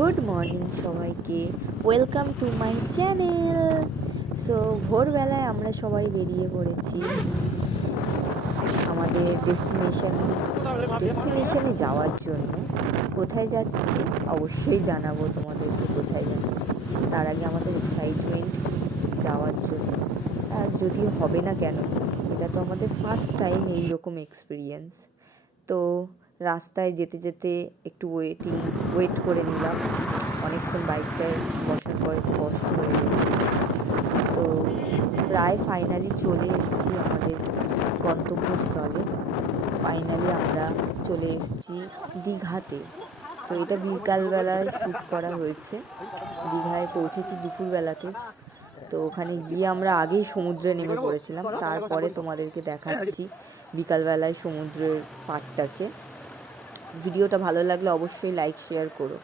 Good morning সবাইকে, welcome to my channel. So ভোরবেলায় আমরা সবাই বেরিয়ে পড়েছি আমাদের ডেস্টিনেশনে যাওয়ার জন্য। কোথায় যাচ্ছি অবশ্যই জানাবো তোমাদেরকে কোথায় যাচ্ছি। তার আগে আমাদের এক্সাইটমেন্ট যাওয়ার জন্য, আর যদিও হবে না কেন, এটা তো আমাদের ফার্স্ট টাইম এইরকম এক্সপিরিয়েন্স। তো রাস্তায় যেতে যেতে একটু ওয়েট করে নিলাম, অনেকক্ষণ বাইকটায় বসার পরে একটু কষ্ট হয়ে গেছে। তো প্রায় ফাইনালি চলে এসেছি আমাদের গন্তব্যস্থলে। ফাইনালি আমরা চলে এসেছি দীঘাতে। তো এটা বিকালবেলায় শ্যুট করা হয়েছে। দীঘায় পৌঁছেছি দুপুরবেলাতে। তো ওখানে গিয়ে আমরা আগেই সমুদ্রে নেমে পড়েছিলাম, তারপরে তোমাদেরকে দেখাচ্ছি বিকালবেলায় সমুদ্রের পাড়টাকে। ভিডিওটা ভালো লাগলে অবশ্যই লাইক শেয়ার করো।